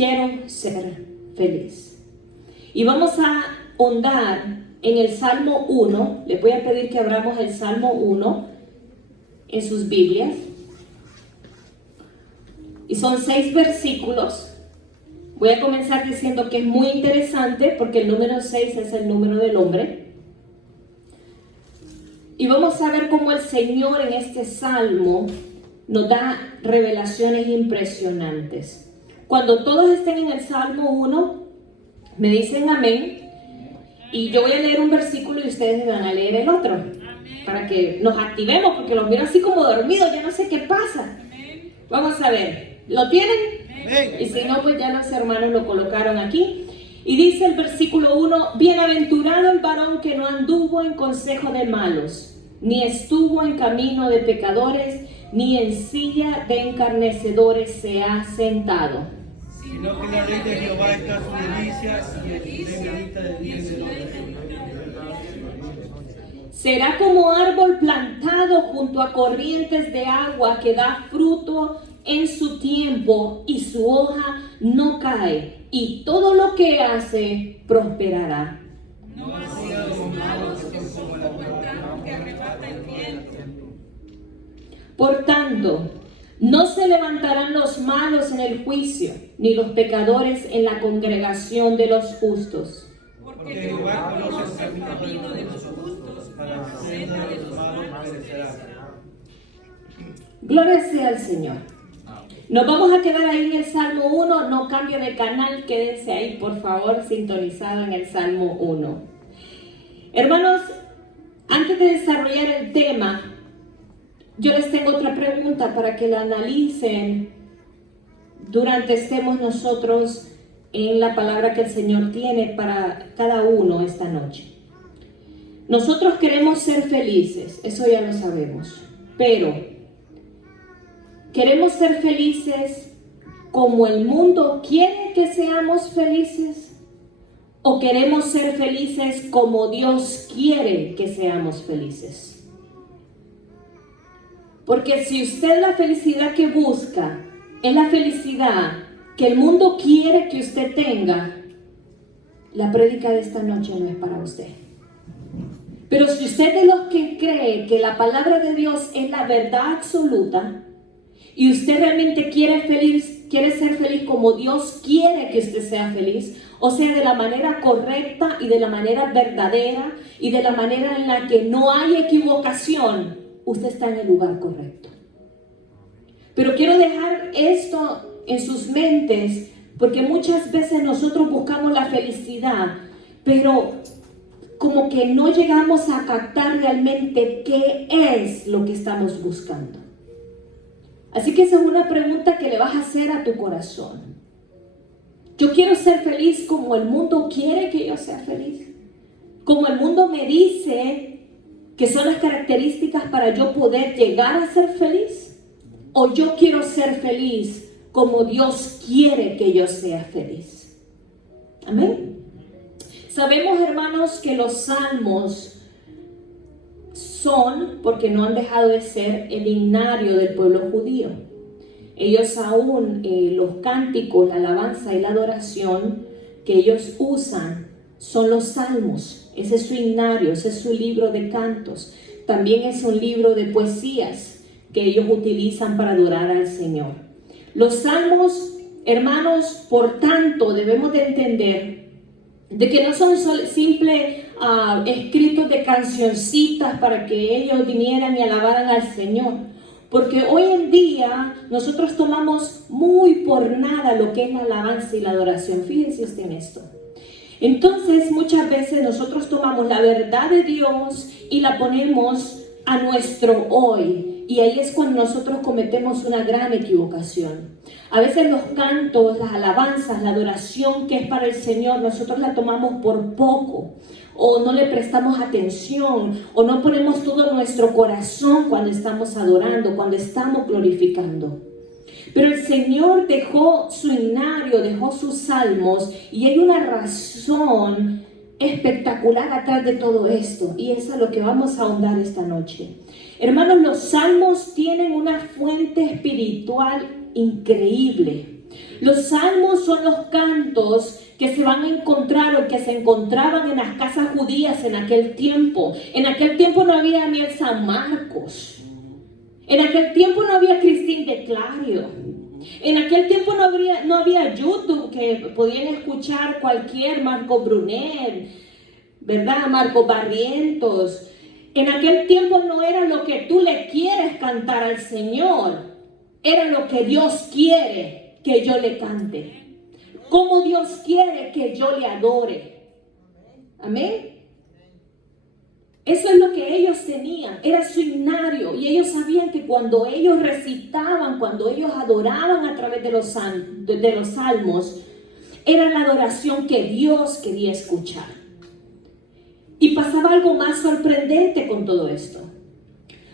quiero ser feliz. Y vamos a ahondar en el Salmo 1. Les voy a pedir que abramos el Salmo 1 en sus Biblias. Y son 6 versículos. Voy a comenzar diciendo que es muy interesante porque el número 6 es el número del hombre. Y vamos a ver cómo el Señor en este Salmo nos da revelaciones impresionantes. Cuando todos estén en el Salmo 1, me dicen amén. Y yo voy a leer un versículo y ustedes me van a leer el otro. Amén. Para que nos activemos, porque los miro así como dormidos, ya no sé qué pasa. Amén. Vamos a ver, ¿lo tienen? Amén. Y si no, pues ya los hermanos lo colocaron aquí. Y dice el versículo 1, bienaventurado el varón que no anduvo en consejo de malos, ni estuvo en camino de pecadores, ni en silla de escarnecedores se ha sentado. Sino que la ley de Jehová está su delicia, y el medita de día y de noche. Será como árbol plantado junto a corrientes de agua que da fruto en su tiempo y su hoja no cae, y todo lo que hace prosperará. No así los malos que son como el carro que arrebata el viento. Por tanto, no se levantarán los malos en el juicio, ni los pecadores en la congregación de los justos. Porque Jehová conoce el camino de los justos, mas la senda de los malos perecerá. Gloria sea al Señor. Nos vamos a quedar ahí en el Salmo 1, no cambie de canal, quédense ahí por favor sintonizado en el Salmo 1. Hermanos, antes de desarrollar el tema, yo les tengo otra pregunta para que la analicen durante estemos nosotros en la palabra que el Señor tiene para cada uno esta noche. Nosotros queremos ser felices, eso ya lo sabemos, pero ¿queremos ser felices como el mundo quiere que seamos felices? ¿O queremos ser felices como Dios quiere que seamos felices? Porque si usted la felicidad que busca es la felicidad que el mundo quiere que usted tenga, la prédica de esta noche no es para usted. Pero si usted es de los que cree que la palabra de Dios es la verdad absoluta y usted realmente quiere ser feliz como Dios quiere que usted sea feliz, o sea, de la manera correcta y de la manera verdadera y de la manera en la que no hay equivocación, usted está en el lugar correcto. Pero quiero dejar esto en sus mentes porque muchas veces nosotros buscamos la felicidad, pero como que no llegamos a captar realmente qué es lo que estamos buscando. Así que esa es una pregunta que le vas a hacer a tu corazón. Yo quiero ser feliz como el mundo quiere que yo sea feliz. Como el mundo me dice que son las características para yo poder llegar a ser feliz. O yo quiero ser feliz como Dios quiere que yo sea feliz. Amén. Sabemos, hermanos, que los salmos son, porque no han dejado de ser, el himnario del pueblo judío. Ellos aún, los cánticos, la alabanza y la adoración que ellos usan son los salmos. Ese es su himnario, ese es su libro de cantos. También es un libro de poesías que ellos utilizan para adorar al Señor. Los salmos, hermanos, por tanto, debemos de entender de que no son simples escritos de cancioncitas para que ellos vinieran y alabaran al Señor. Porque hoy en día nosotros tomamos muy por nada lo que es la alabanza y la adoración. Fíjense usted en esto. Entonces muchas veces nosotros tomamos la verdad de Dios y la ponemos a nuestro hoy. Y ahí es cuando nosotros cometemos una gran equivocación. A veces los cantos, las alabanzas, la adoración que es para el Señor, nosotros la tomamos por poco. O no le prestamos atención, o no ponemos todo nuestro corazón cuando estamos adorando, cuando estamos glorificando. Pero el Señor dejó su himnario, dejó sus salmos, y hay una razón espectacular atrás de todo esto, y es a lo que vamos a ahondar esta noche. Hermanos, los salmos tienen una fuente espiritual increíble. Los salmos son los cantos que se van a encontrar o que se encontraban en las casas judías en aquel tiempo. En aquel tiempo no había ni el San Marcos. En aquel tiempo no había Cristín de Clario. En aquel tiempo no había YouTube que podían escuchar cualquier Marco Brunet, ¿verdad? Marco Barrientos. En aquel tiempo no era lo que tú le quieres cantar al Señor, era lo que Dios quiere que yo le cante. Como Dios quiere que yo le adore. Amén. Eso es lo que ellos tenían, era su himnario, y ellos sabían que cuando ellos recitaban, cuando ellos adoraban a través de los salmos, era la adoración que Dios quería escuchar. Y pasaba algo más sorprendente con todo esto.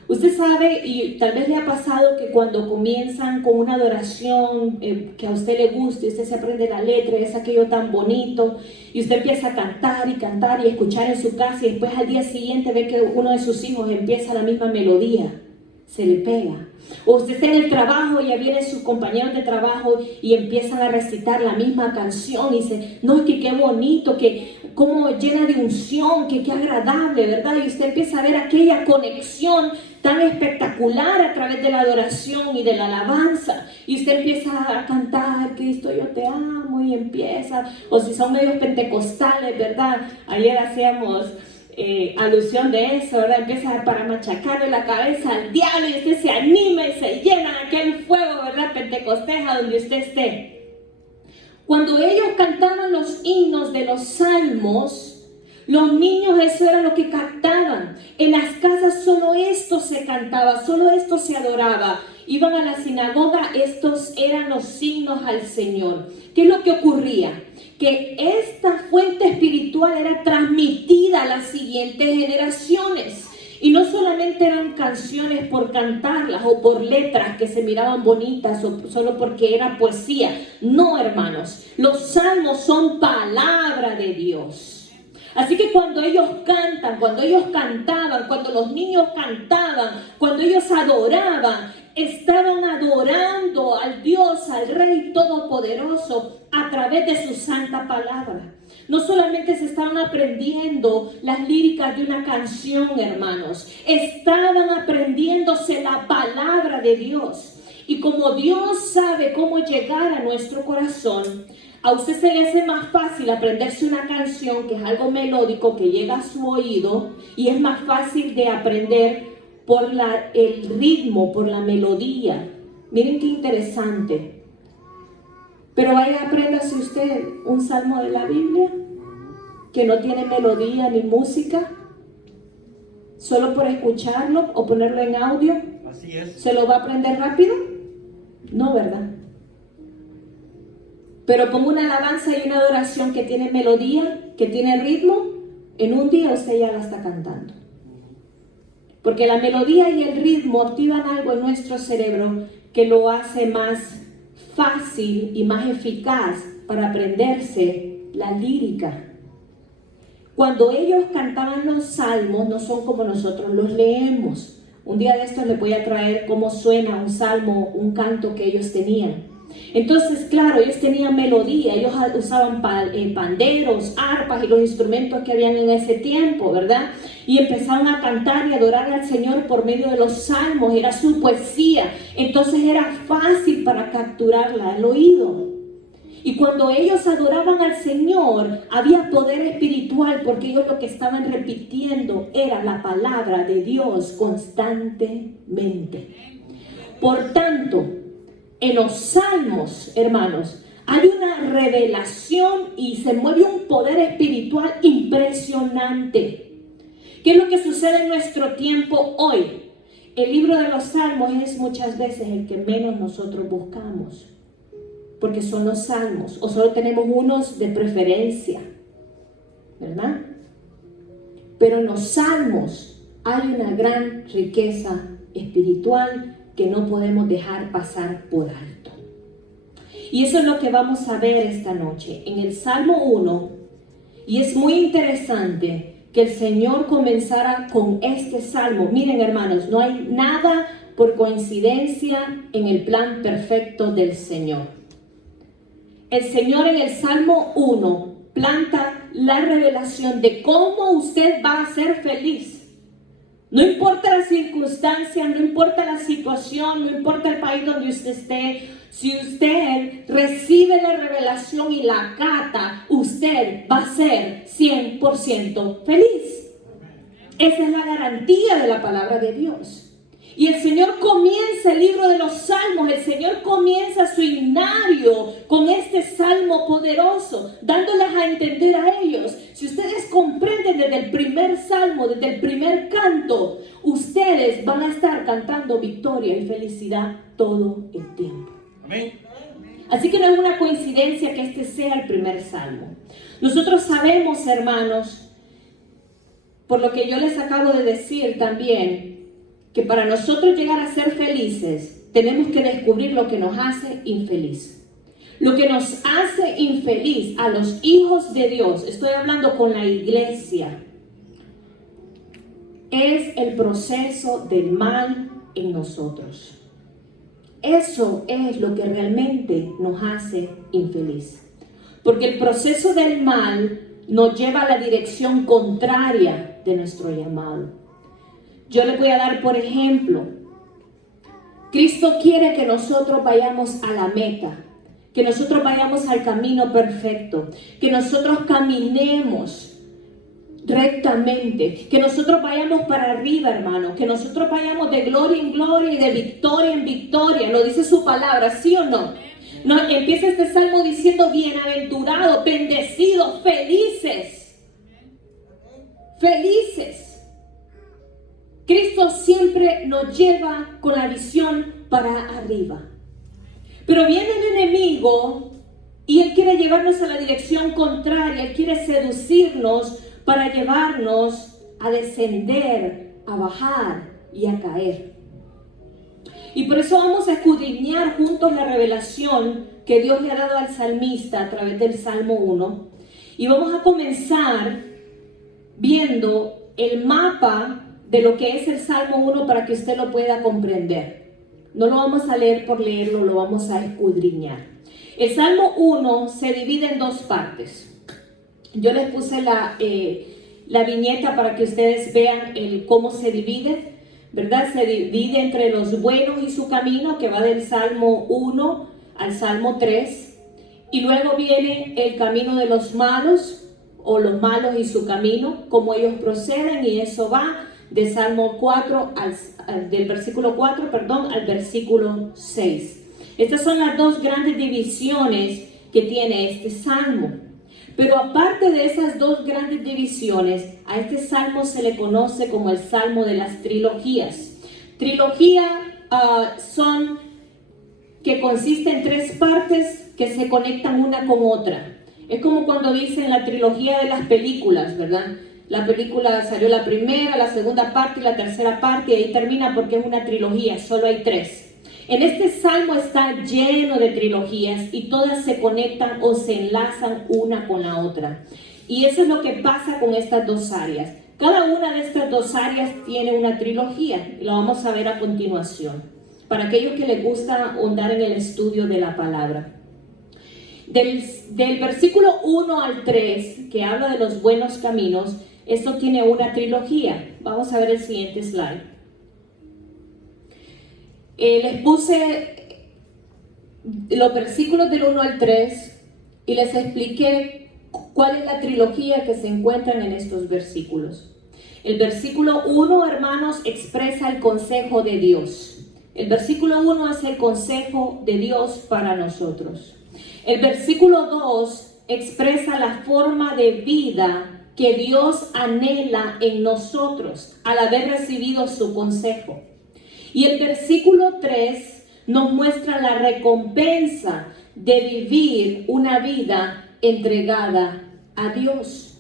Usted sabe, y tal vez le ha pasado, que cuando comienzan con una adoración que a usted le guste, usted se aprende la letra, es aquello tan bonito, y usted empieza a cantar y escuchar en su casa, y después al día siguiente ve que uno de sus hijos empieza la misma melodía, se le pega. O usted está en el trabajo y ya vienen sus compañeros de trabajo y empiezan a recitar la misma canción y dice, no, es que qué bonito, que como llena de unción, que qué agradable, ¿verdad? Y usted empieza a ver aquella conexión tan espectacular a través de la adoración y de la alabanza. Y usted empieza a cantar, Cristo, yo te amo, y empieza, o si son medios pentecostales, ¿verdad? Ayer hacíamos alusión de eso, ¿verdad? Empieza para machacarle la cabeza al diablo y usted se anima y se llena de aquel fuego, ¿verdad? Pentecostés, a donde usted esté. Cuando ellos cantaban los himnos de los salmos, los niños eso era lo que cantaban. En las casas solo esto se cantaba, solo esto se adoraba. Iban a la sinagoga, estos eran los signos al Señor. ¿Qué es lo que ocurría? Que esta fuente espiritual era transmitida a las siguientes generaciones. Y no solamente eran canciones por cantarlas o por letras que se miraban bonitas o solo porque era poesía. No, hermanos, los salmos son palabra de Dios. Así que cuando ellos cantan, cuando ellos cantaban, cuando los niños cantaban, cuando ellos adoraban, estaban adorando al Dios, al Rey Todopoderoso a través de su santa palabra. No solamente se estaban aprendiendo las líricas de una canción, hermanos, estaban aprendiéndose la palabra de Dios. Y como Dios sabe cómo llegar a nuestro corazón, a usted se le hace más fácil aprenderse una canción que es algo melódico que llega a su oído y es más fácil de aprender por el ritmo, por la melodía. Miren qué interesante. Pero vaya, apréndase usted un salmo de la Biblia que no tiene melodía ni música, solo por escucharlo o ponerlo en audio. Así es. ¿Se lo va a aprender rápido? No, ¿verdad? Pero pongo una alabanza y una adoración que tiene melodía, que tiene ritmo, en un día usted ya la está cantando. Porque la melodía y el ritmo activan algo en nuestro cerebro que lo hace más fácil y más eficaz para aprenderse la lírica. Cuando ellos cantaban los salmos, no son como nosotros los leemos. Un día de estos les voy a traer cómo suena un salmo, un canto que ellos tenían. Entonces, claro, ellos tenían melodía, ellos usaban panderos, arpas y los instrumentos que habían en ese tiempo, ¿verdad? Y empezaron a cantar y adorar al Señor por medio de los salmos, era su poesía, entonces era fácil para capturarla al oído. Y cuando ellos adoraban al Señor, había poder espiritual porque ellos lo que estaban repitiendo era la palabra de Dios constantemente. Por tanto, en los salmos, hermanos, hay una revelación y se mueve un poder espiritual impresionante. ¿Qué es lo que sucede en nuestro tiempo hoy? El libro de los salmos es muchas veces el que menos nosotros buscamos, porque son los salmos, o solo tenemos unos de preferencia, ¿verdad? Pero en los salmos hay una gran riqueza espiritual que no podemos dejar pasar por alto. Y eso es lo que vamos a ver esta noche en el Salmo 1. Y es muy interesante que el Señor comenzara con este salmo. Miren, hermanos, no hay nada por coincidencia en el plan perfecto del Señor. el Señor en el Salmo 1 planta la revelación de cómo usted va a ser feliz. No importa la circunstancia, no importa la situación, no importa el país donde usted esté. Si usted recibe la revelación y la acata, usted va a ser 100% feliz. Esa es la garantía de la palabra de Dios. Y el Señor comienza el libro de los Salmos, el Señor comienza su himnario con este salmo poderoso, dándoles a entender a ellos. Si ustedes comprenden desde el primer salmo, desde el primer canto, ustedes van a estar cantando victoria y felicidad todo el tiempo. Amén. Así que no es una coincidencia que este sea el primer salmo. Nosotros sabemos, hermanos, por lo que yo les acabo de decir también, que para nosotros llegar a ser felices, tenemos que descubrir lo que nos hace infeliz. Lo que nos hace infeliz a los hijos de Dios, estoy hablando con la iglesia, es el proceso del mal en nosotros. Eso es lo que realmente nos hace infeliz. Porque el proceso del mal nos lleva a la dirección contraria de nuestro llamado. Yo les voy a dar por ejemplo. Cristo quiere que nosotros vayamos a la meta, que nosotros vayamos al camino perfecto, que nosotros caminemos rectamente, que nosotros vayamos para arriba, hermano, que nosotros vayamos de gloria en gloria y de victoria en victoria. Lo dice su palabra, ¿sí o no? No, empieza este salmo diciendo bienaventurados, bendecidos, felices. Felices. Cristo siempre nos lleva con la visión para arriba. Pero viene el enemigo y él quiere llevarnos a la dirección contraria. Él quiere seducirnos para llevarnos a descender, a bajar y a caer. Y por eso vamos a escudriñar juntos la revelación que Dios le ha dado al salmista a través del Salmo 1. Y vamos a comenzar viendo el mapa de lo que es el Salmo 1 para que usted lo pueda comprender. No lo vamos a leer por leerlo, lo vamos a escudriñar. El Salmo 1 se divide en dos partes. Yo les puse la viñeta para que ustedes vean cómo se divide, ¿verdad? Se divide entre los buenos y su camino, que va del Salmo 1 al Salmo 3. Y luego viene el camino de los malos, o los malos y su camino, cómo ellos proceden, y eso va de Salmo 4 del versículo 4, al versículo 6. Estas son las dos grandes divisiones que tiene este salmo. Pero aparte de esas dos grandes divisiones, a este salmo se le conoce como el salmo de las trilogías. Trilogía son que consiste en tres partes que se conectan una con otra. Es como cuando dicen la trilogía de las películas, ¿verdad? La película salió la primera, la segunda parte y la tercera parte, y ahí termina porque es una trilogía, solo hay tres. En este salmo está lleno de trilogías y todas se conectan o se enlazan una con la otra. Y eso es lo que pasa con estas dos áreas. Cada una de estas dos áreas tiene una trilogía, y lo vamos a ver a continuación, para aquellos que les gusta ahondar en el estudio de la palabra. Del versículo 1 al 3, que habla de los buenos caminos, esto tiene una trilogía. Vamos a ver el siguiente slide. Les puse los versículos del 1 al 3 y les expliqué cuál es la trilogía que se encuentran en estos versículos. El versículo 1, hermanos, expresa el consejo de Dios. El versículo 1 es el consejo de Dios para nosotros. El versículo 2 expresa la forma de vida que Dios anhela en nosotros al haber recibido su consejo. Y el versículo 3 nos muestra la recompensa de vivir una vida entregada a Dios.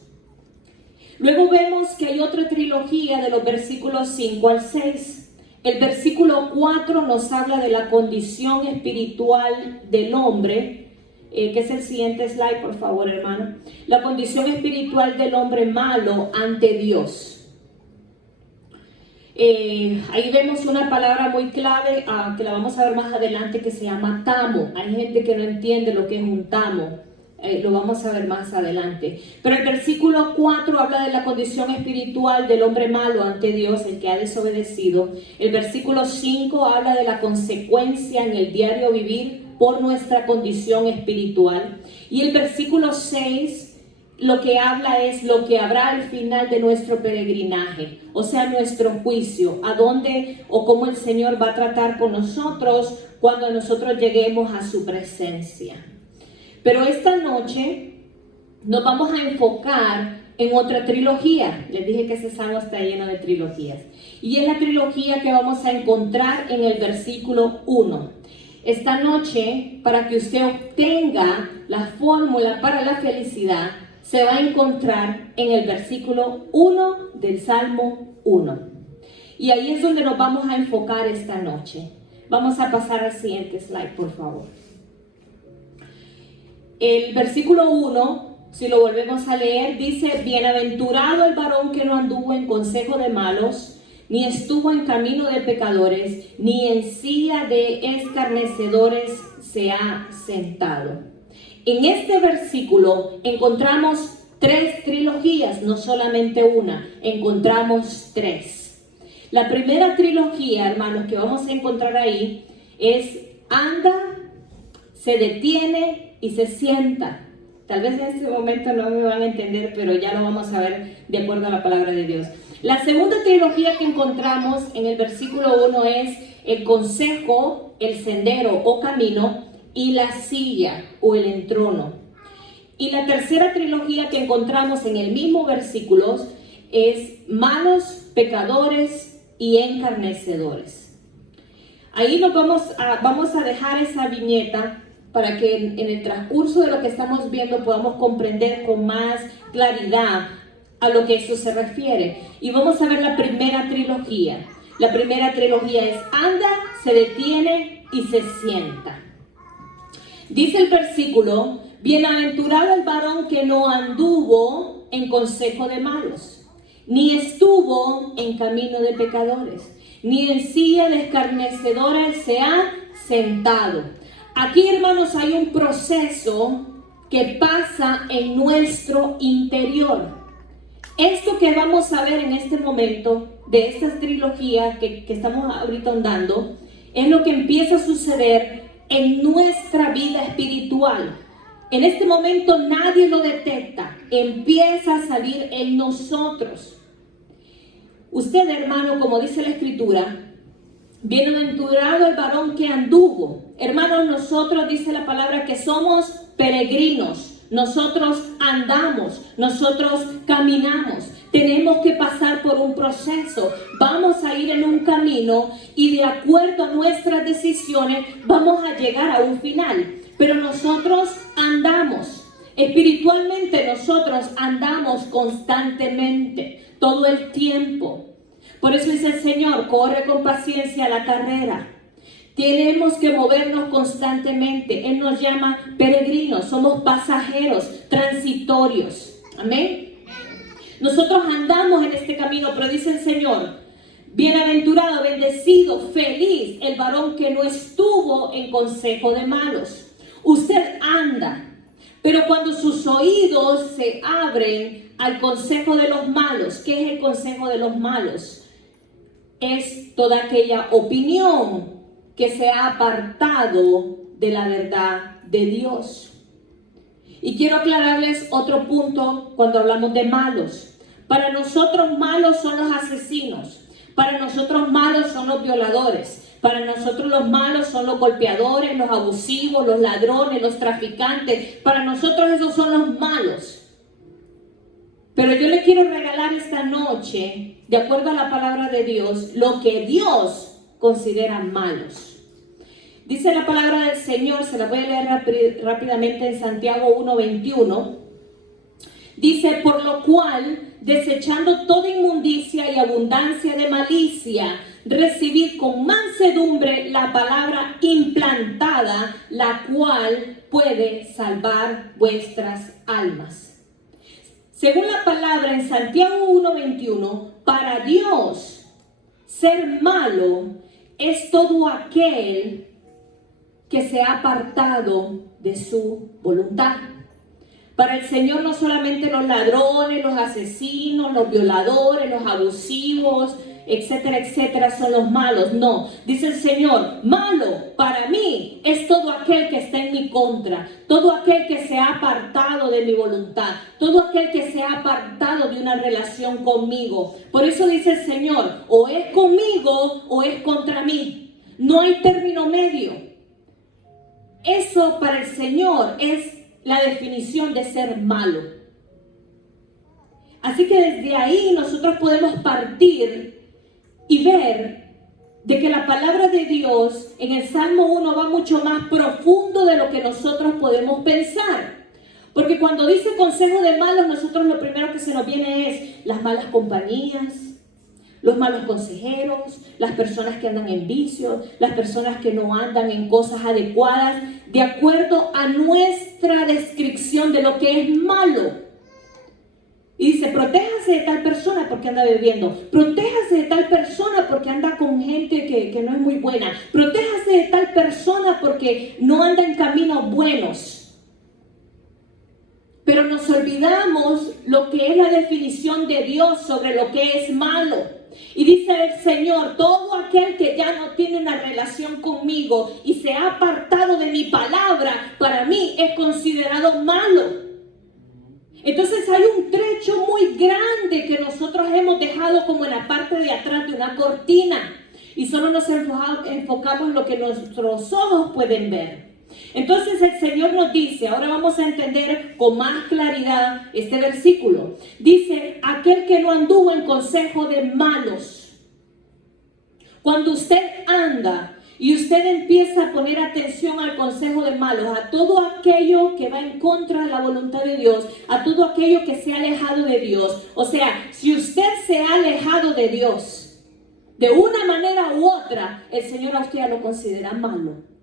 Luego vemos que hay otra trilogía de los versículos 5 al 6. El versículo 4 nos habla de la condición espiritual del hombre, que es el siguiente slide, por favor, hermano. La condición espiritual del hombre malo ante Dios. Ahí vemos una palabra muy clave que la vamos a ver más adelante, que se llama tamo. Hay gente que no entiende lo que es un tamo. Lo vamos a ver más adelante. Pero el versículo 4 habla de la condición espiritual del hombre malo ante Dios, el que ha desobedecido. El versículo 5 habla de la consecuencia en el diario vivir por nuestra condición espiritual. Y el versículo 6 lo que habla es lo que habrá al final de nuestro peregrinaje, o sea, nuestro juicio, a dónde o cómo el Señor va a tratar con nosotros cuando nosotros lleguemos a su presencia. Pero esta noche nos vamos a enfocar en otra trilogía. Les dije que ese salmo está lleno de trilogías. Y es la trilogía que vamos a encontrar en el versículo 1. Esta noche, para que usted obtenga la fórmula para la felicidad, se va a encontrar en el versículo 1 del Salmo 1. Y ahí es donde nos vamos a enfocar esta noche. Vamos a pasar al siguiente slide, por favor. El versículo 1, si lo volvemos a leer, dice: bienaventurado el varón que no anduvo en consejo de malos, ni estuvo en camino de pecadores, ni en silla de escarnecedores se ha sentado. En este versículo encontramos 3 trilogías, no solamente una, encontramos 3. La primera trilogía, hermanos, que vamos a encontrar ahí es anda, se detiene y se sienta. Tal vez en este momento no me van a entender, pero ya lo vamos a ver de acuerdo a la palabra de Dios. La segunda trilogía que encontramos en el versículo 1 es el consejo, el sendero o camino, y la silla o el entrono. Y la tercera trilogía que encontramos en el mismo versículo es malos, pecadores y encarnecedores. Ahí nos vamos a dejar esa viñeta para que en el transcurso de lo que estamos viendo podamos comprender con más claridad a lo que eso se refiere. Y vamos a ver la primera trilogía. La primera trilogía es anda, se detiene y se sienta. Dice el versículo: bienaventurado el varón que no anduvo en consejo de malos, ni estuvo en camino de pecadores, ni en silla de escarnecedores se ha sentado. Aquí, hermanos, hay un proceso que pasa en nuestro interior. Esto que vamos a ver en este momento de estas trilogías que estamos ahorita andando, es lo que empieza a suceder en nuestra vida espiritual. En este momento nadie lo detecta, empieza a salir en nosotros. Usted, hermano, como dice la Escritura, bienaventurado el varón que anduvo. Hermanos, nosotros, dice la palabra, que somos peregrinos. Nosotros andamos, nosotros caminamos. Tenemos que pasar por un proceso. Vamos a ir en un camino y de acuerdo a nuestras decisiones vamos a llegar a un final. Pero nosotros andamos. Espiritualmente nosotros andamos constantemente, todo el tiempo. Por eso dice el Señor: corre con paciencia la carrera. Tenemos que movernos constantemente. Él nos llama peregrinos, somos pasajeros, transitorios. Amén. Nosotros andamos en este camino, pero dice el Señor: bienaventurado, bendecido, feliz el varón que no estuvo en consejo de malos. Usted anda, pero cuando sus oídos se abren al consejo de los malos. ¿Qué es el consejo de los malos? Es toda aquella opinión que se ha apartado de la verdad de Dios. Y quiero aclararles otro punto cuando hablamos de malos. Para nosotros malos son los asesinos. Para nosotros malos son los violadores. Para nosotros los malos son los golpeadores, los abusivos, los ladrones, los traficantes. Para nosotros esos son los malos. Pero yo le quiero regalar esta noche, de acuerdo a la palabra de Dios, lo que Dios considera malos. Dice la palabra del Señor, se la voy a leer rápidamente en Santiago 1:21. Dice: por lo cual, desechando toda inmundicia y abundancia de malicia, recibid con mansedumbre la palabra implantada, la cual puede salvar vuestras almas. Según la palabra en Santiago 1:21, para Dios Ser malo es todo aquel que se ha apartado de su voluntad. Para el Señor no solamente los ladrones, los asesinos, los violadores, los abusivos, etcétera, etcétera, son los malos. No, dice el Señor, malo para mí es todo aquel que está en mi contra, todo aquel que se ha apartado de mi voluntad, todo aquel que se ha apartado de una relación conmigo. Por eso dice el Señor, o es conmigo o es contra mí. No hay término medio. Eso para el Señor es la definición de ser malo. Así que desde ahí nosotros podemos partir y ver de que la palabra de Dios en el Salmo 1 va mucho más profundo de lo que nosotros podemos pensar. Porque cuando dice consejo de malos, nosotros lo primero que se nos viene es las malas compañías, los malos consejeros, las personas que andan en vicios, las personas que no andan en cosas adecuadas, de acuerdo a nuestra descripción de lo que es malo. Y dice, protéjase de tal persona porque anda bebiendo, protéjase de tal persona porque anda con gente que no es muy buena, protéjase de tal persona porque no anda en caminos buenos. Pero nos olvidamos lo que es la definición de Dios sobre lo que es malo. Y dice el Señor, todo aquel que ya no tiene una relación conmigo y se ha apartado de mi palabra, para mí es considerado malo. Entonces hay un trecho muy grande que nosotros hemos dejado como en la parte de atrás de una cortina y solo nos enfocamos en lo que nuestros ojos pueden ver. Entonces el Señor nos dice, ahora vamos a entender con más claridad este versículo. Dice, aquel que no anduvo en consejo de malos. Cuando usted anda y usted empieza a poner atención al consejo de malos, a todo aquello que va en contra de la voluntad de Dios, a todo aquello que se ha alejado de Dios. O sea, si usted se ha alejado de Dios, de una manera u otra, el Señor a usted ya lo considera malo.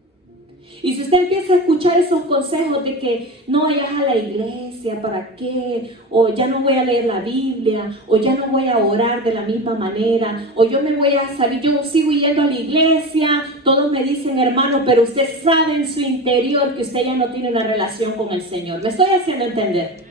Y si usted empieza a escuchar esos consejos de que no vayas a la iglesia, ¿para qué? O ya no voy a leer la Biblia, o ya no voy a orar de la misma manera, o yo me voy a salir, yo sigo yendo a la iglesia, todos me dicen hermano, pero usted sabe en su interior que usted ya no tiene una relación con el Señor. ¿Me estoy haciendo entender?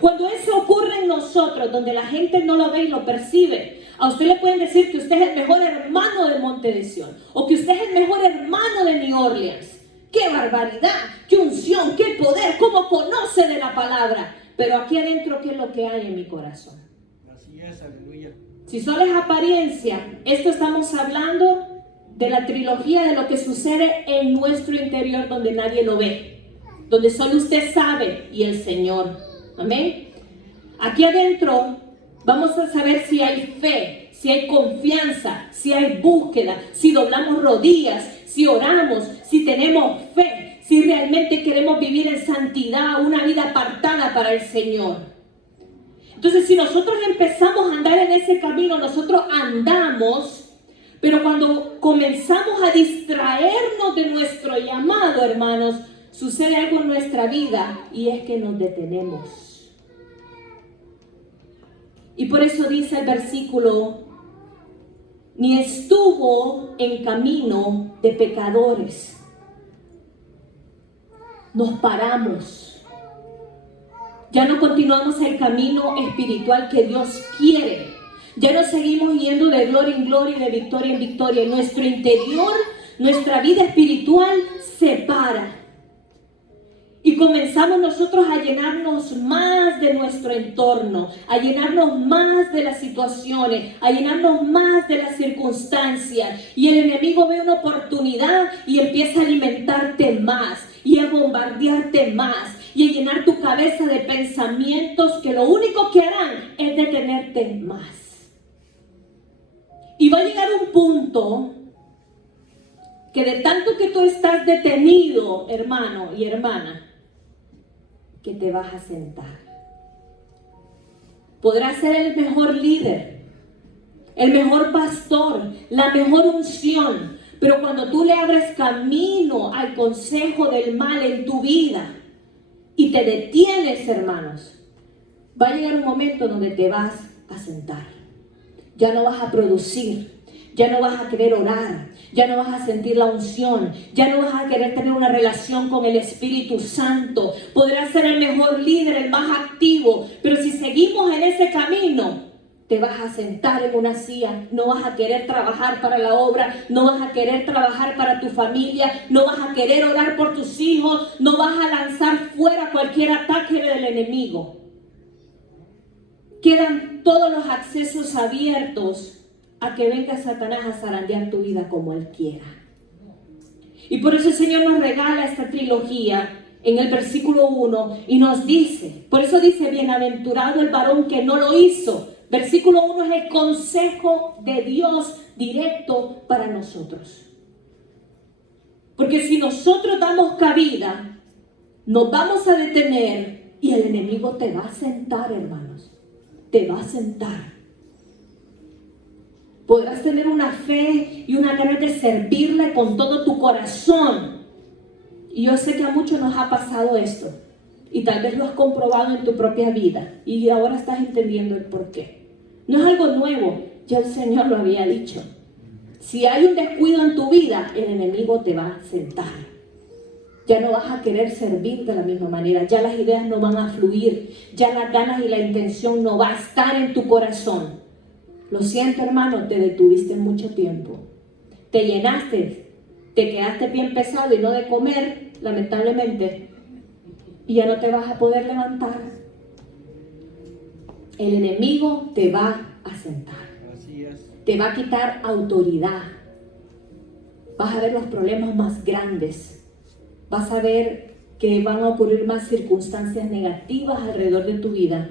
Cuando eso ocurre en nosotros, donde la gente no lo ve y lo percibe, a usted le pueden decir que usted es el mejor hermano de Monte de Sion, o que usted es el mejor hermano de New Orleans. ¡Qué barbaridad! ¡Qué unción! ¡Qué poder! ¿Cómo conoce de la palabra? Pero aquí adentro, ¿qué es lo que hay en mi corazón? Así es, aleluya. Si solo es apariencia, esto estamos hablando de la trilogía de lo que sucede en nuestro interior donde nadie lo ve, donde solo usted sabe y el Señor. Amén. Aquí adentro vamos a saber si hay fe, si hay confianza, si hay búsqueda, si doblamos rodillas, si oramos, si tenemos fe, si realmente queremos vivir en santidad, una vida apartada para el Señor. Entonces, si nosotros empezamos a andar en ese camino, nosotros andamos, pero cuando comenzamos a distraernos de nuestro llamado, hermanos, sucede algo en nuestra vida y es que nos detenemos. Y por eso dice el versículo, ni estuvo en camino de pecadores. Nos paramos. Ya no continuamos el camino espiritual que Dios quiere. Ya no seguimos yendo de gloria en gloria y de victoria en victoria. En nuestro interior, nuestra vida espiritual se para. Y comenzamos nosotros a llenarnos más de nuestro entorno, a llenarnos más de las situaciones, a llenarnos más de las circunstancias. Y el enemigo ve una oportunidad y empieza a alimentarte más y a bombardearte más y a llenar tu cabeza de pensamientos que lo único que harán es detenerte más. Y va a llegar un punto que de tanto que tú estás detenido, hermano y hermana, que te vas a sentar. Podrás ser el mejor líder, el mejor pastor, la mejor unción, pero cuando tú le abres camino al consejo del mal en tu vida y te detienes, hermanos, va a llegar un momento donde te vas a sentar. Ya no vas a producir, Ya no vas a querer orar, ya no vas a sentir la unción, ya no vas a querer tener una relación con el Espíritu Santo. Podrás ser el mejor líder, el más activo, pero si seguimos en ese camino, te vas a sentar en una silla, no vas a querer trabajar para la obra, no vas a querer trabajar para tu familia, no vas a querer orar por tus hijos, no vas a lanzar fuera cualquier ataque del enemigo. Quedan todos los accesos abiertos a que venga Satanás a zarandear tu vida como él quiera. Y por eso el Señor nos regala esta trilogía en el versículo 1 y nos dice, por eso dice, bienaventurado el varón que no lo hizo. Versículo 1 es el consejo de Dios directo para nosotros. Porque si nosotros damos cabida, nos vamos a detener y el enemigo te va a sentar, hermanos. Te va a sentar. Podrás tener una fe y una ganas de servirle con todo tu corazón. Y yo sé que a muchos nos ha pasado esto. Y tal vez lo has comprobado en tu propia vida. Y ahora estás entendiendo el porqué. No es algo nuevo. Ya el Señor lo había dicho. Si hay un descuido en tu vida, el enemigo te va a sentar. Ya no vas a querer servir de la misma manera. Ya las ideas no van a fluir. Ya las ganas y la intención no va a estar en tu corazón. Lo siento, hermano, te detuviste mucho tiempo. Te llenaste, te quedaste bien pesado y no de comer, lamentablemente. Y ya no te vas a poder levantar. El enemigo te va a sentar. Así es. Te va a quitar autoridad. Vas a ver los problemas más grandes. Vas a ver que van a ocurrir más circunstancias negativas alrededor de tu vida.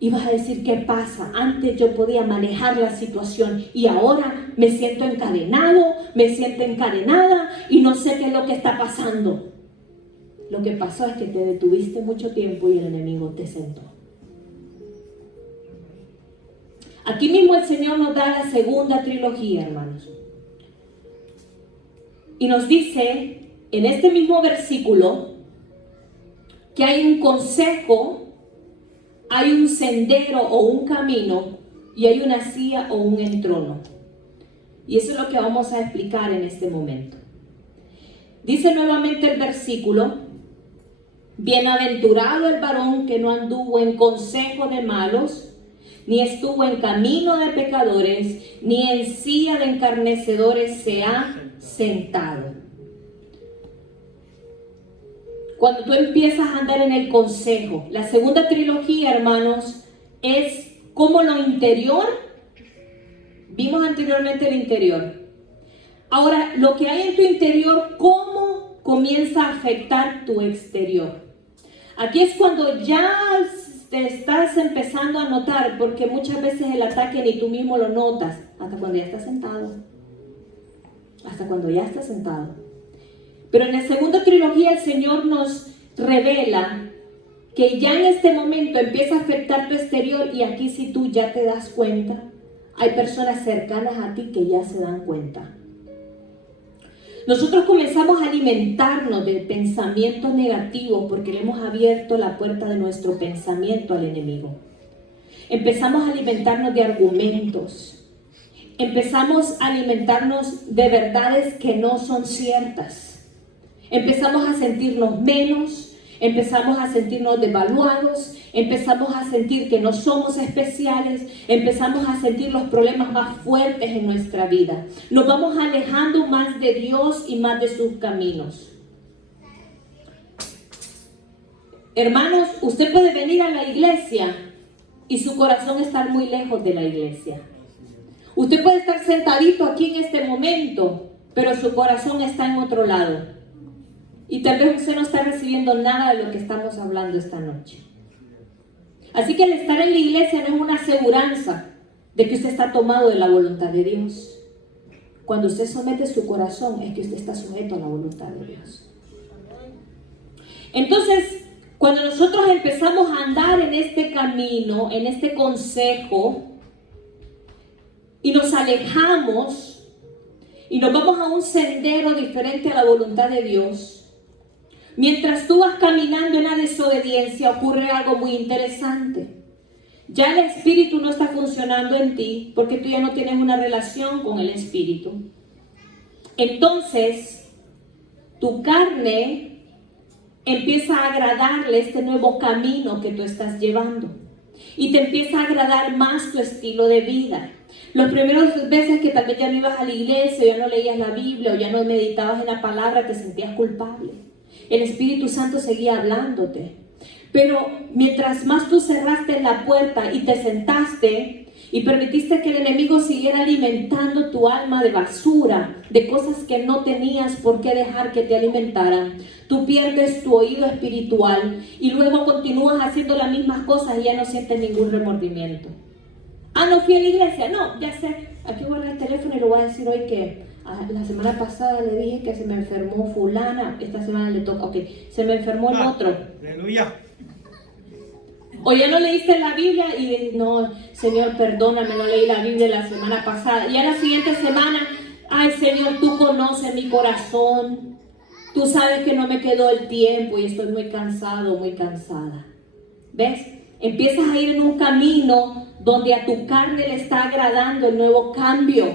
Y vas a decir, ¿qué pasa? Antes yo podía manejar la situación y ahora me siento encadenado, me siento encadenada y no sé qué es lo que está pasando. Lo que pasó es que te detuviste mucho tiempo y el enemigo te sentó. Aquí mismo el Señor nos da la segunda trilogía, hermanos. Y nos dice en este mismo versículo que hay un consejo, hay un sendero o un camino y hay una silla o un entrono. Y eso es lo que vamos a explicar en este momento. Dice nuevamente el versículo, bienaventurado el varón que no anduvo en consejo de malos, ni estuvo en camino de pecadores, ni en silla de escarnecedores se ha sentado. Cuando tú empiezas a andar en el consejo, la segunda trilogía, hermanos, es como lo interior. Vimos anteriormente el interior. Ahora, lo que hay en tu interior, ¿cómo comienza a afectar tu exterior? Aquí es cuando ya te estás empezando a notar, porque muchas veces el ataque ni tú mismo lo notas, hasta cuando ya estás sentado. Hasta cuando ya estás sentado. Pero en la segunda trilogía el Señor nos revela que ya en este momento empieza a afectar tu exterior y aquí si tú ya te das cuenta, hay personas cercanas a ti que ya se dan cuenta. Nosotros comenzamos a alimentarnos de pensamientos negativos porque le hemos abierto la puerta de nuestro pensamiento al enemigo. Empezamos a alimentarnos de argumentos. Empezamos a alimentarnos de verdades que no son ciertas. Empezamos a sentirnos menos, empezamos a sentirnos devaluados, empezamos a sentir que no somos especiales, empezamos a sentir los problemas más fuertes en nuestra vida. Nos vamos alejando más de Dios y más de sus caminos. Hermanos, usted puede venir a la iglesia y su corazón estar muy lejos de la iglesia. Usted puede estar sentadito aquí en este momento, pero su corazón está en otro lado. Y tal vez usted no está recibiendo nada de lo que estamos hablando esta noche. Así que el estar en la iglesia no es una aseguranza de que usted está tomado de la voluntad de Dios. Cuando usted somete su corazón es que usted está sujeto a la voluntad de Dios. Entonces, cuando nosotros empezamos a andar en este camino, en este consejo, y nos alejamos y nos vamos a un sendero diferente a la voluntad de Dios, mientras tú vas caminando en la desobediencia, ocurre algo muy interesante. Ya el Espíritu no está funcionando en ti porque tú ya no tienes una relación con el Espíritu. Entonces, tu carne empieza a agradarle este nuevo camino que tú estás llevando. Y te empieza a agradar más tu estilo de vida. Los primeros veces que tal vez ya no ibas a la iglesia, ya no leías la Biblia o ya no meditabas en la palabra, te sentías culpable. El Espíritu Santo seguía hablándote. Pero mientras más tú cerraste la puerta y te sentaste y permitiste que el enemigo siguiera alimentando tu alma de basura, de cosas que no tenías por qué dejar que te alimentaran, tú pierdes tu oído espiritual y luego continúas haciendo las mismas cosas y ya no sientes ningún remordimiento. Ah, no fui a la iglesia. No, ya sé. Aquí voy el teléfono y le voy a decir hoy que la semana pasada le dije que se me enfermó fulana. Esta semana le toca. Ok, se me enfermó el otro. Aleluya. O ya no leíste la Biblia y no, Señor, perdóname, no leí la Biblia la semana pasada. Y a la siguiente semana, ay, Señor, tú conoces mi corazón. Tú sabes que no me quedó el tiempo y estoy muy cansado, muy cansada. ¿Ves? Empiezas a ir en un camino donde a tu carne le está agradando el nuevo cambio.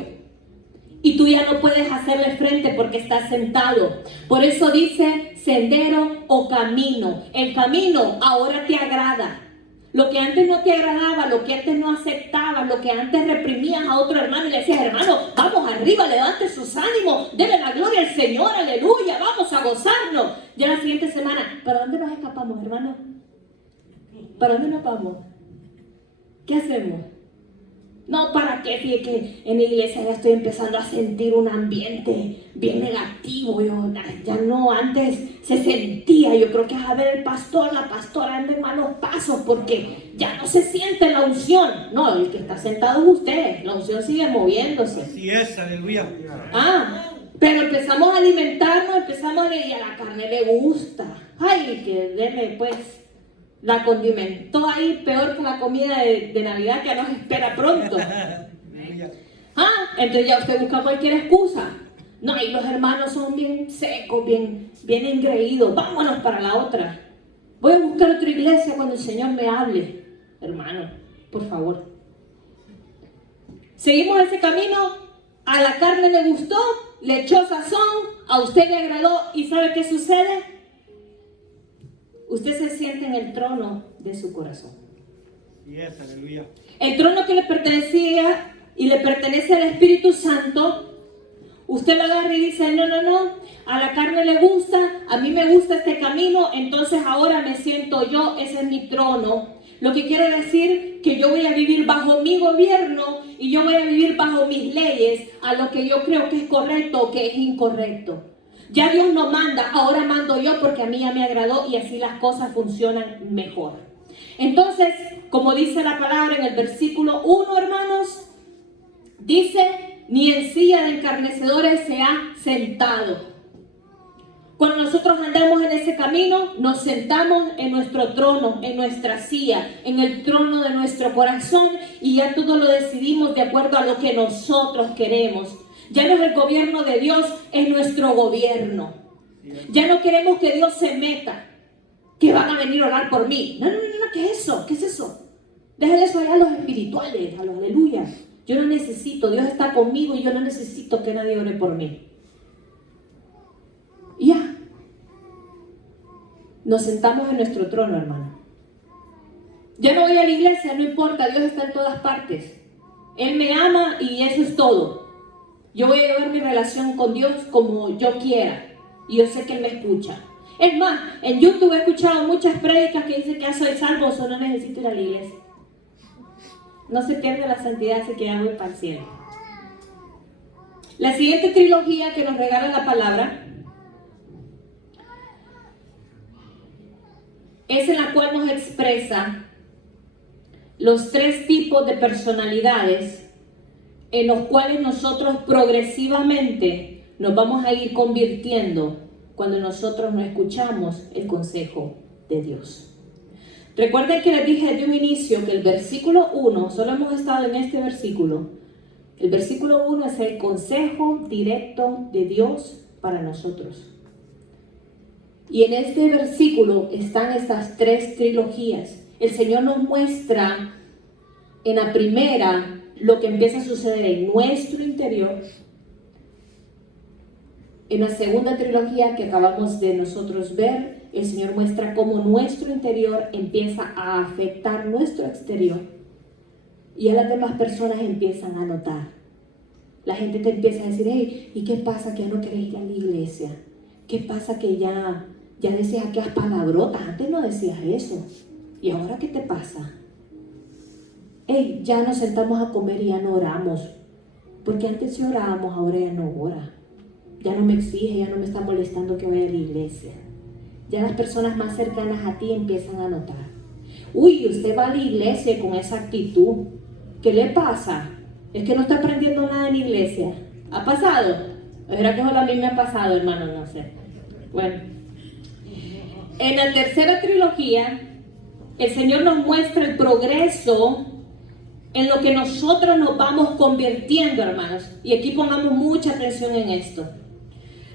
Y tú ya no puedes hacerle frente porque estás sentado. Por eso dice sendero o camino. El camino ahora te agrada. Lo que antes no te agradaba, lo que antes no aceptabas, lo que antes reprimías a otro hermano y le decías, hermano, vamos arriba, levante sus ánimos, denle la gloria al Señor, aleluya, vamos a gozarnos. Ya la siguiente semana, ¿para dónde nos escapamos, hermano? ¿Para dónde nos vamos? ¿Qué hacemos? No, ¿para qué? Fíjate que en la iglesia ya estoy empezando a sentir un ambiente bien negativo. Ya no, antes se sentía, yo creo que es a ver el pastor, la pastora anda en malos pasos porque ya no se siente la unción. No, el que está sentado es usted, la unción sigue moviéndose. Así es, aleluya. Pero empezamos a alimentarnos, empezamos a leer y a la carne le gusta. Ay, que deme pues. La condimentó ahí peor que la comida de Navidad que ya nos espera pronto. Entonces ya usted busca cualquier excusa. No, y los hermanos son bien secos, bien engreídos. Vámonos para la otra. Voy a buscar otra iglesia cuando el Señor me hable. Hermano, por favor. Seguimos ese camino. A la carne le gustó, le echó sazón, a usted le agradó. ¿Y sabe qué sucede? Usted se siente en el trono de su corazón. Yes, aleluya. El trono que le pertenecía y le pertenece al Espíritu Santo, usted lo agarra y dice, no, a la carne le gusta, a mí me gusta este camino, entonces ahora me siento yo, ese es mi trono. Lo que quiere decir que yo voy a vivir bajo mi gobierno y yo voy a vivir bajo mis leyes, a lo que yo creo que es correcto o que es incorrecto. Ya Dios no manda, ahora mando yo porque a mí ya me agradó y así las cosas funcionan mejor. Entonces, como dice la palabra en el versículo 1, hermanos, dice, ni en silla de encarnecedores se ha sentado. Cuando nosotros andamos en ese camino, nos sentamos en nuestro trono, en nuestra silla, en el trono de nuestro corazón y ya todo lo decidimos de acuerdo a lo que nosotros queremos. Ya no es el gobierno de Dios, es nuestro gobierno. Ya no queremos que Dios se meta, que van a venir a orar por mí. No, ¿qué es eso? ¿Qué es eso? Déjenle eso allá a los espirituales, a los aleluya. Yo no necesito, Dios está conmigo y yo no necesito que nadie ore por mí. Ya. Nos sentamos en nuestro trono, hermano. Ya no voy a la iglesia, no importa, Dios está en todas partes. Él me ama y eso es todo. Yo voy a llevar mi relación con Dios como yo quiera. Y yo sé que Él me escucha. Es más, en YouTube he escuchado muchas prédicas que dicen que ya soy salvo o no necesito ir a la iglesia. No se pierde la santidad, así que ya voy para el cielo. La siguiente trilogía que nos regala la palabra es en la cual nos expresa los 3 tipos de personalidades en los cuales nosotros progresivamente nos vamos a ir convirtiendo cuando nosotros no escuchamos el consejo de Dios. Recuerden que les dije de un inicio que el versículo 1, solo hemos estado en este versículo. El versículo 1 es el consejo directo de Dios para nosotros. Y en este versículo están estas 3 trilogías. El Señor nos muestra En la primera, lo que empieza a suceder en nuestro interior. En la segunda trilogía que acabamos de nosotros ver, el Señor muestra cómo nuestro interior empieza a afectar nuestro exterior. Y a las demás personas empiezan a notar. La gente te empieza a decir, hey, ¿y qué pasa que ya no querés ir a la iglesia? ¿Qué pasa que ya decías aquellas palabrotas? Antes no decías eso. ¿Y ahora qué te pasa? Hey, ya nos sentamos a comer y ya no oramos. Porque antes sí orábamos, ahora ya no ora. Ya no me exige, ya no me está molestando que vaya a la iglesia. Ya las personas más cercanas a ti empiezan a notar. Uy, usted va a la iglesia con esa actitud. ¿Qué le pasa? Es que no está aprendiendo nada en la iglesia. ¿Ha pasado? ¿Era que solo a mí me ha pasado, hermano? No sé. Bueno. En la tercera trilogía, el Señor nos muestra el progreso en lo que nosotros nos vamos convirtiendo, hermanos. Y aquí pongamos mucha atención en esto.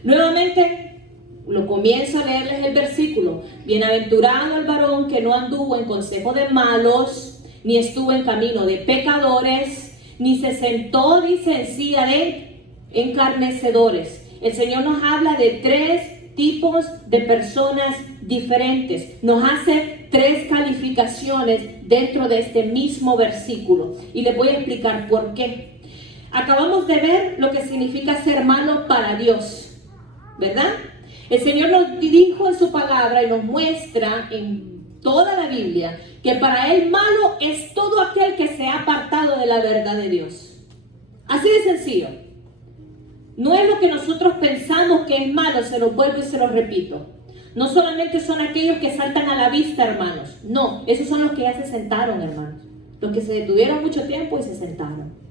Nuevamente, lo comienzo a leerles el versículo. Bienaventurado el varón que no anduvo en consejo de malos, ni estuvo en camino de pecadores, ni se sentó, dice, en silla de escarnecedores. El Señor nos habla de 3 tipos de personas diferentes. Nos hace 3 calificaciones dentro de este mismo versículo. Y les voy a explicar por qué. Acabamos de ver lo que significa ser malo para Dios, ¿verdad? El Señor nos dijo en su palabra y nos muestra en toda la Biblia que para Él malo es todo aquel que se ha apartado de la verdad de Dios. Así de sencillo. No es lo que nosotros pensamos que es malo, se los vuelvo y se los repito. No solamente son aquellos que saltan a la vista, hermanos. No, esos son los que ya se sentaron, hermanos. Los que se detuvieron mucho tiempo y se sentaron.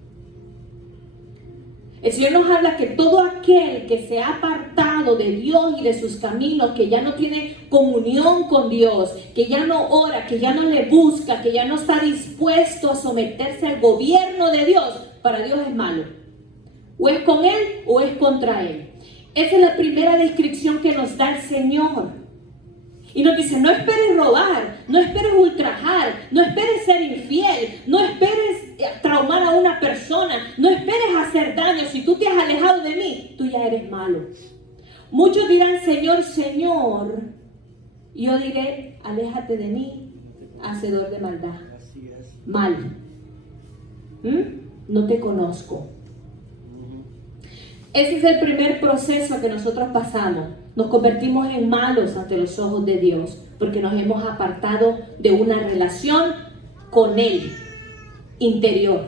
El Señor nos habla que todo aquel que se ha apartado de Dios y de sus caminos, que ya no tiene comunión con Dios, que ya no ora, que ya no le busca, que ya no está dispuesto a someterse al gobierno de Dios, para Dios es malo. O es con Él o es contra Él. Esa es la primera descripción que nos da el Señor. Y nos dice, no esperes robar, no esperes ultrajar, no esperes ser infiel, no esperes traumar a una persona, no esperes hacer daño. Si tú te has alejado de mí, tú ya eres malo. Muchos dirán, Señor, Señor. Y yo diré, aléjate de mí, hacedor de maldad. Mal. No te conozco. Ese es el primer proceso que nosotros pasamos. Nos convertimos en malos ante los ojos de Dios porque nos hemos apartado de una relación con Él, interior.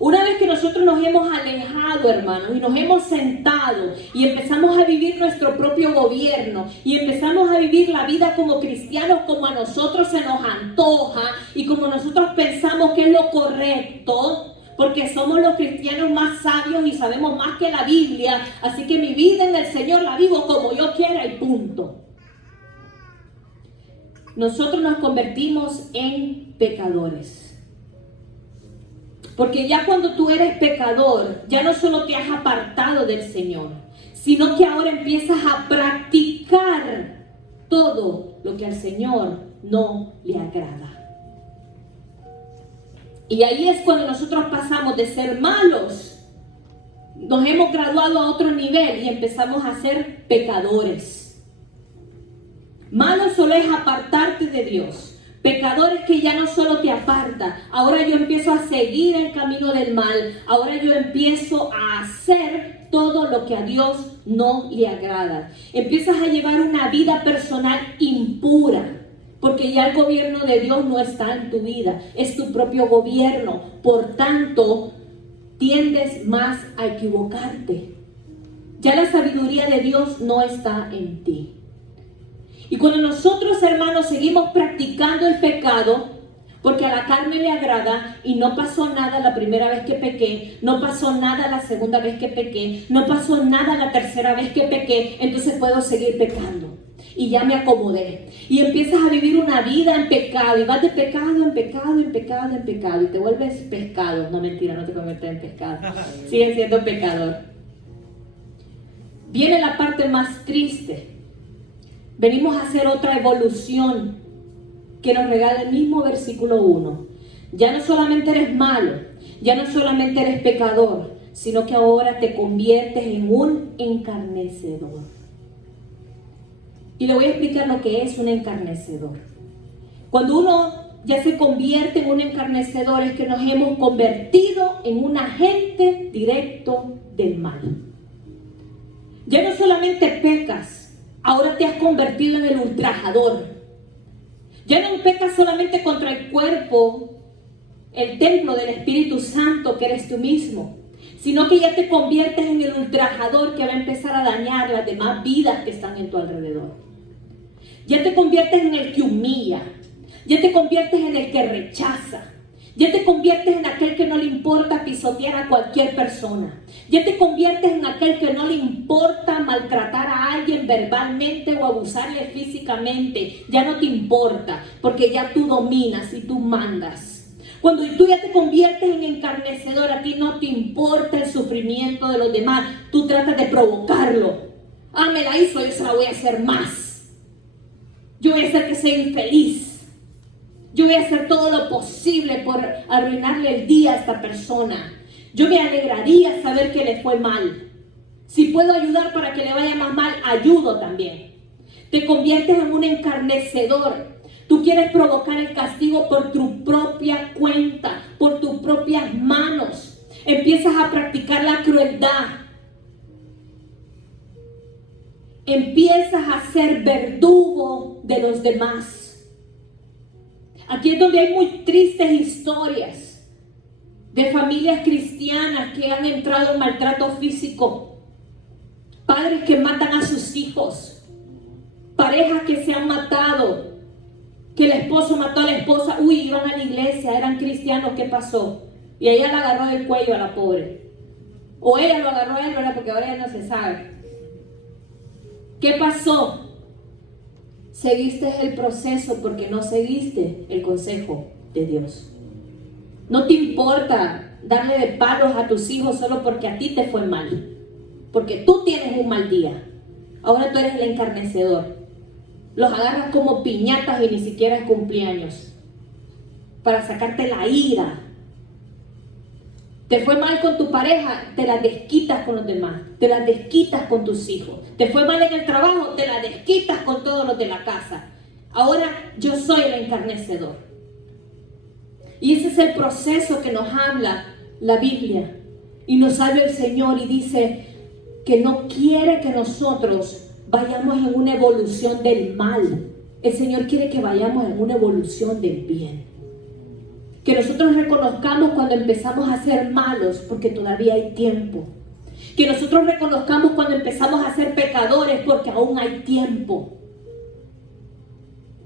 Una vez que nosotros nos hemos alejado, hermanos, y nos hemos sentado y empezamos a vivir nuestro propio gobierno y empezamos a vivir la vida como cristianos, como a nosotros se nos antoja y como nosotros pensamos que es lo correcto, porque somos los cristianos más sabios y sabemos más que la Biblia, así que mi vida en el Señor la vivo como yo quiera y punto. Nosotros nos convertimos en pecadores. Porque ya cuando tú eres pecador, ya no solo te has apartado del Señor, sino que ahora empiezas a practicar todo lo que al Señor no le agrada. Y ahí es cuando nosotros pasamos de ser malos, nos hemos graduado a otro nivel y empezamos a ser pecadores. Malo solo es apartarte de Dios. Pecador es que ya no solo te aparta, ahora yo empiezo a seguir el camino del mal, ahora yo empiezo a hacer todo lo que a Dios no le agrada. Empiezas a llevar una vida personal impura. Porque ya el gobierno de Dios no está en tu vida, es tu propio gobierno. Por tanto, tiendes más a equivocarte. Ya la sabiduría de Dios no está en ti. Y cuando nosotros, hermanos, seguimos practicando el pecado, porque a la carne le agrada y no pasó nada la primera vez que pequé, no pasó nada la segunda vez que pequé, no pasó nada la tercera vez que pequé, entonces puedo seguir pecando. Y ya me acomodé. Y empiezas a vivir una vida en pecado. Y vas de pecado en pecado, en pecado, en pecado. Y te vuelves pescado. No, mentira, no te conviertes en pescado. Sigues siendo pecador. Viene la parte más triste. Venimos a hacer otra evolución que nos regala el mismo versículo 1. Ya no solamente eres malo, ya no solamente eres pecador, sino que ahora te conviertes en un encarnecedor. Y le voy a explicar lo que es un encarnecedor. Cuando uno ya se convierte en un encarnecedor, es que nos hemos convertido en un agente directo del mal. Ya no solamente pecas, ahora te has convertido en el ultrajador. Ya no pecas solamente contra el cuerpo, el templo del Espíritu Santo que eres tú mismo, sino que ya te conviertes en el ultrajador que va a empezar a dañar las demás vidas que están en tu alrededor. Ya te conviertes en el que humilla, ya te conviertes en el que rechaza, ya te conviertes en aquel que no le importa pisotear a cualquier persona, ya te conviertes en aquel que no le importa maltratar a alguien verbalmente o abusarle físicamente. Ya no te importa, porque ya tú dominas y tú mandas. Cuando tú ya te conviertes en encarnecedor, a ti no te importa el sufrimiento de los demás, tú tratas de provocarlo. Ah, me la hizo, yo se la voy a hacer más. Yo voy a hacer que sea infeliz. Yo voy a hacer todo lo posible por arruinarle el día a esta persona. Yo me alegraría saber que le fue mal. Si puedo ayudar para que le vaya más mal, ayudo también. Te conviertes en un encarnecedor. Tú quieres provocar el castigo por tu propia cuenta, por tus propias manos. Empiezas a practicar la crueldad. Empiezas a ser verdugo de los demás. Aquí es donde hay muy tristes historias de familias cristianas que han entrado en maltrato físico, padres que matan a sus hijos, parejas que se han matado, que el esposo mató a la esposa. Uy, iban a la iglesia, eran cristianos, ¿qué pasó? Y ella la agarró del cuello a la pobre, o ella lo agarró a él, ¿verdad? Porque ahora ya no se sabe. ¿Qué pasó? Seguiste el proceso porque no seguiste el consejo de Dios. No te importa darle de palos a tus hijos solo porque a ti te fue mal, porque tú tienes un mal día. Ahora tú eres el encarnecedor. Los agarras como piñatas y ni siquiera es cumpleaños, para sacarte la ira. Te fue mal con tu pareja, te la desquitas con los demás, te la desquitas con tus hijos. Te fue mal en el trabajo, te la desquitas con todos los de la casa. Ahora yo soy el encarnecedor. Y ese es el proceso que nos habla la Biblia. Y nos habla el Señor y dice que no quiere que nosotros vayamos en una evolución del mal. El Señor quiere que vayamos en una evolución del bien. Que nosotros reconozcamos cuando empezamos a ser malos, porque todavía hay tiempo. Que nosotros reconozcamos cuando empezamos a ser pecadores, porque aún hay tiempo.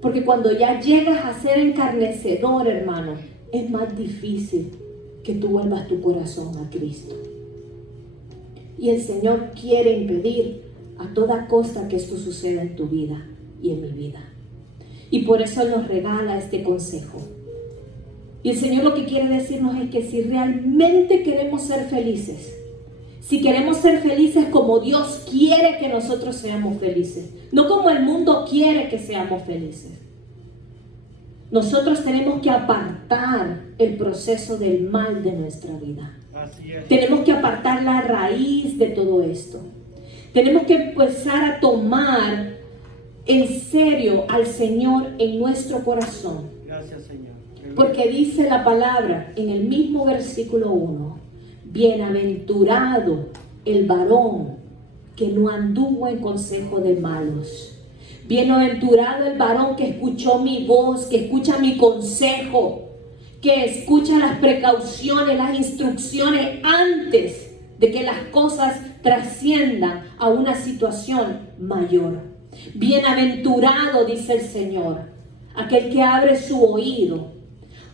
Porque cuando ya llegas a ser encarnecedor, hermano, es más difícil que tú vuelvas tu corazón a Cristo. Y el Señor quiere impedir a toda costa que esto suceda en tu vida y en mi vida. Y por eso Él nos regala este consejo. Y el Señor lo que quiere decirnos es que si realmente queremos ser felices, si queremos ser felices como Dios quiere que nosotros seamos felices, no como el mundo quiere que seamos felices, nosotros tenemos que apartar el proceso del mal de nuestra vida. Así es. Tenemos que apartar la raíz de todo esto. Tenemos que empezar a tomar en serio al Señor en nuestro corazón. Gracias, Señor. Porque dice la palabra en el mismo versículo 1, bienaventurado el varón que no anduvo en consejo de malos. Bienaventurado el varón que escuchó mi voz, que escucha mi consejo, que escucha las precauciones, las instrucciones antes de que las cosas trasciendan a una situación mayor. Bienaventurado, dice el Señor, aquel que abre su oído.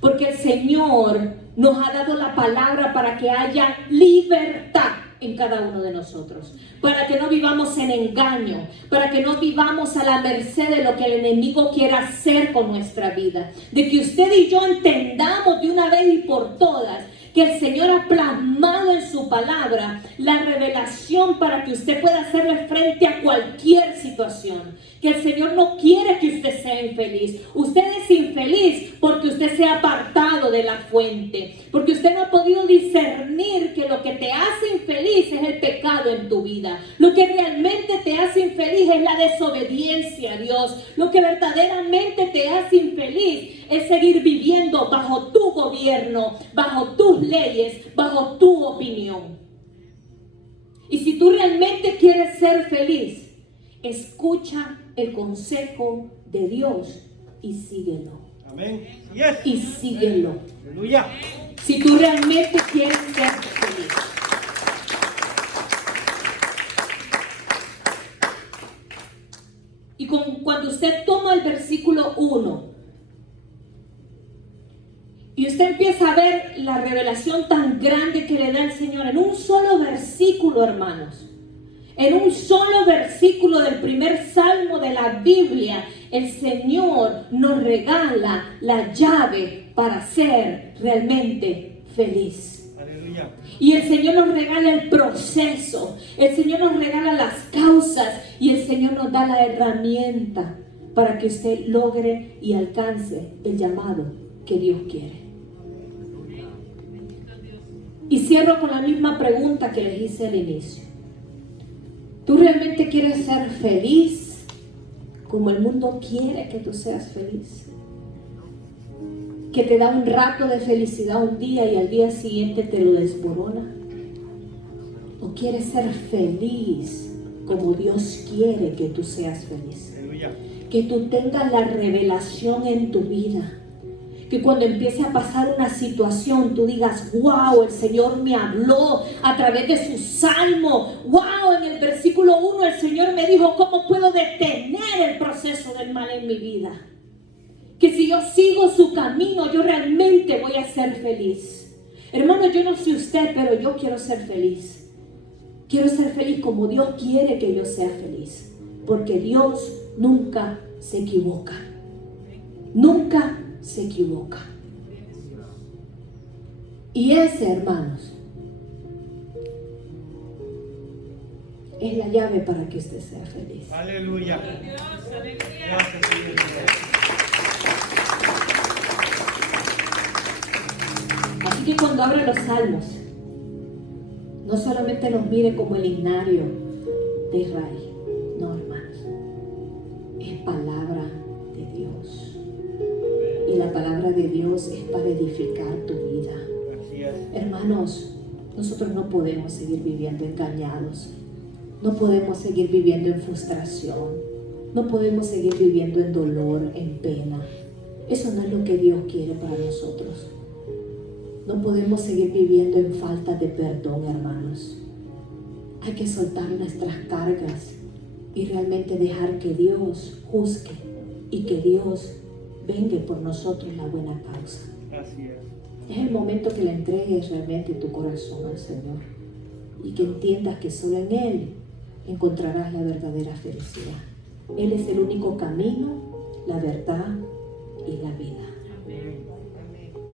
Porque el Señor nos ha dado la palabra para que haya libertad en cada uno de nosotros. Para que no vivamos en engaño. Para que no vivamos a la merced de lo que el enemigo quiera hacer con nuestra vida. De que usted y yo entendamos de una vez y por todas que el Señor ha plasmado en su palabra la revelación para que usted pueda hacerle frente a cualquier situación. Que el Señor no quiere que usted sea infeliz. Usted es infeliz porque usted se ha apartado bebiendo de la fuente, porque usted no ha podido discernir que lo que te hace infeliz es el pecado en tu vida. Lo que realmente te hace infeliz es la desobediencia a Dios. Lo que verdaderamente te hace infeliz es seguir viviendo bajo tu gobierno, bajo tus leyes, bajo tu opinión. Y si tú realmente quieres ser feliz, escucha el consejo de Dios y síguelo. Amén. Yes. Y síguelo. Aleluya. Si tú realmente quieres ser feliz. Y cuando usted toma el versículo 1 y usted empieza a ver la revelación tan grande que le da el Señor en un solo versículo, hermanos. En un solo versículo del primer salmo de la Biblia, el Señor nos regala la llave para ser realmente feliz. Aleluya. Y el Señor nos regala el proceso, el Señor nos regala las causas y el Señor nos da la herramienta para que usted logre y alcance el llamado que Dios quiere. Y cierro con la misma pregunta que les hice al inicio. ¿Tú realmente quieres ser feliz como el mundo quiere que tú seas feliz? Que te da un rato de felicidad un día y al día siguiente te lo desborona. ¿O quieres ser feliz como Dios quiere que tú seas feliz? Aleluya. Que tú tengas la revelación en tu vida. Que cuando empiece a pasar una situación, tú digas, wow, el Señor me habló a través de su salmo. Wow, en el versículo 1 el Señor me dijo, ¿cómo puedo detener el proceso del mal en mi vida? Que si yo sigo su camino, yo realmente voy a ser feliz. Hermano, yo no sé usted, pero yo quiero ser feliz. Quiero ser feliz como Dios quiere que yo sea feliz. Porque Dios nunca se equivoca. Nunca se equivoca. Y ese, hermanos, es la llave para que usted sea feliz. Aleluya. Gracias, Señor. Así que cuando abra los salmos, no solamente nos mire como el himnario de Israel, no, hermanos, es palabra de Dios. Y la palabra de Dios es para edificar tu vida. Así es. Hermanos, nosotros no podemos seguir viviendo engañados. No podemos seguir viviendo en frustración. No podemos seguir viviendo en dolor, en pena. Eso no es lo que Dios quiere para nosotros. No podemos seguir viviendo en falta de perdón, hermanos. Hay que soltar nuestras cargas y realmente dejar que Dios juzgue y que Dios venga por nosotros la buena causa. Así es. Es el momento que le entregues realmente tu corazón al Señor y que entiendas que solo en Él encontrarás la verdadera felicidad. Él es el único camino, la verdad y la vida. Amén.